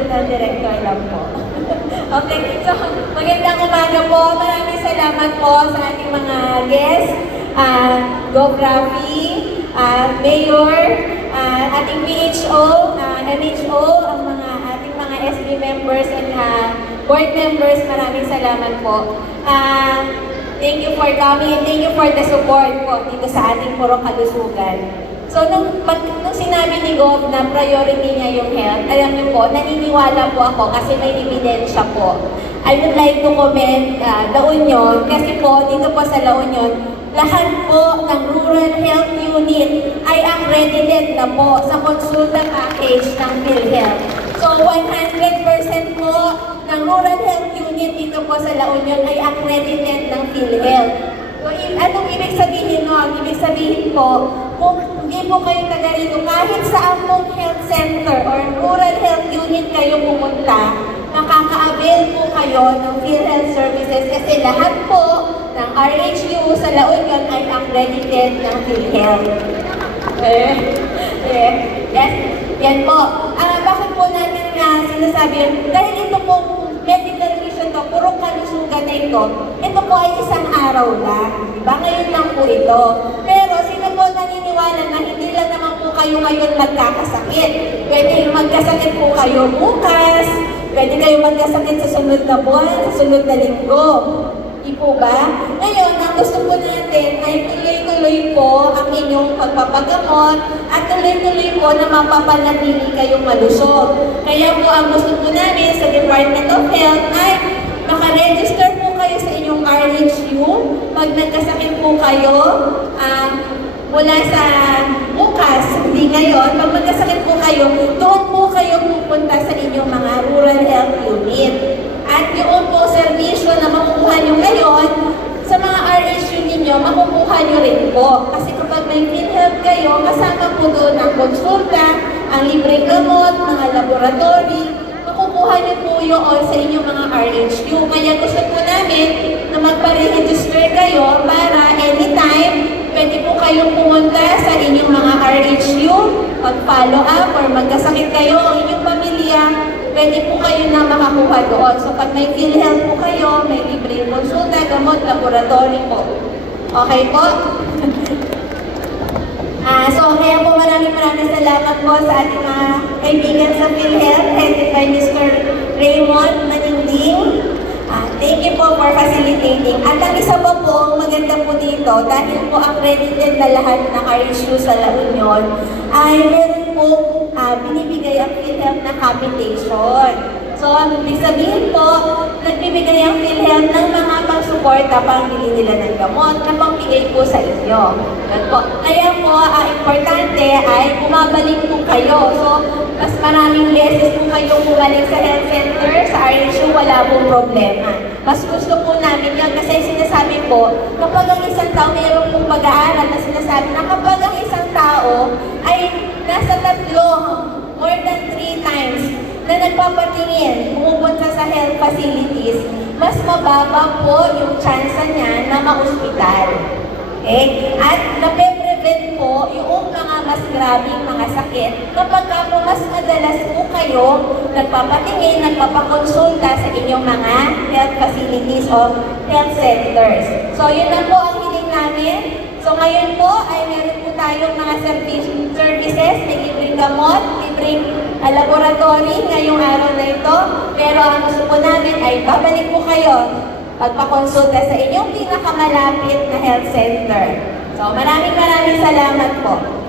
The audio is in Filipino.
Regional Director lang po. Okay, so magandang umaga po. Maraming salamat po sa ating mga guests, Gov. Rafi, Mayor, ating PHO, MHO, ang mga ating mga SB members and board members. Maraming salamat po. Thank you for coming and thank you for the support po dito sa ating Purok Kalusugan. So, nung sinabi ni Gov na priority niya yung health, alam niyo po, naniniwala po ako kasi may ebidensya po. I would like to commend La Union kasi po, dito po sa La Union, lahat po ng Rural Health Unit ay accredited na po sa konsulta package ng PhilHealth. So, 100% po ng Rural Health Unit dito po sa La Union ay accredited ng PhilHealth. So, anong ibig sabihin nun? Ibig sabihin po, kung hindi po kayo taga rito, kahit sa among health center or rural health unit kayo pumunta, makaka-avail po kayo ng PhilHealth services kasi lahat po ng RHU sa La Union ay accredited ng PhilHealth. Yes, yan po. Bakit po natin sinasabi yun? Dahil ito po, medical mission to, puro kalusugan na ito po ay isang araw lang. Diba? Ngayon lang po ito. Pero sino po naniniwala na hindi lang naman po kayo ngayon magkakasakit. Pwede magkasakit po kayo bukas, pwede kayo magkasakit sa sunod na buwan, sa sunod na linggo. Di po ba? Ngayon, ang gusto po natin ay tuloy-tuloy po ang inyong pagpapagamot at tuloy-tuloy po na mapapanatili kayong malusog. Kaya po ang gusto po namin sa Department of Health ay makaregister po kayo sa inyong RHU. Pag nagkasakit po kayo, mula sa bukas, hindi ngayon, pag magkasakit po kayo, doon po kayo pupunta sa inyong mga rural health unit. At yung po servisyo na makukuha nyo ngayon, sa mga RHU ninyo, makukuha nyo rin po. Kasi kapag may PhilHealth kayo, kasama po doon ang konsulta, ang libreng gamot, mga laboratory, makukuha nyo po yun sa inyong mga RHU. Kaya gusto po namin na magpare-register kayo para anytime, pwede po kayong pumunta sa inyong mga RHU, mag-follow up or magkasakit kayo ang inyong pamilya, pwede po kayo na makakuha doon. So pag may PhilHealth po kayo, may libreng konsulta, gamot, laboratory po. Okay po? So kaya po maraming salamat po sa ating mga kaibigan sa PhilHealth, headed by Mr. Raymond Maningding. Thank you po for facilitating. At ang isa pa po, maganda po dito, dahil po accredited na lahat ng RHU sa La Union, ay meron po binibigay ang PhilHealth na capitation. So, ang ibig sabihin po, nagbibigay ang PhilHealth ng mga pang-suporta pang-bili nila ng gamot na pang-bigay po sa inyo. Kaya po, importante ay bumabalik po kayo. So, mas maraming beses po kayo bumalik sa health center, sa RHU, wala pong problema. Mas gusto po namin yan kasi sinasabi po, kapag ang isang tao mayroon pong pag-aaral na sinasabi na kapag ang isang tao ay nasa more than 3 times na nagpapatingin, pumupunta sa health facilities, mas mababa po yung chance niya na ma-hospital. Okay? At nape-prevent po yung mga mas grabing mga sakit kapag po mas madalas po kayo nagpapatingin, nagpapakonsulta sa inyong mga health facilities o health centers. So, yun na po ang hiling namin. So, ngayon po ay meron po tayong mga services, may libreng gamot, libreng laboratory ngayong araw na ito. Pero ang gusto po namin ay babalik po kayo pagpakonsulta sa inyong pinakamalapit na health center. So, maraming salamat po.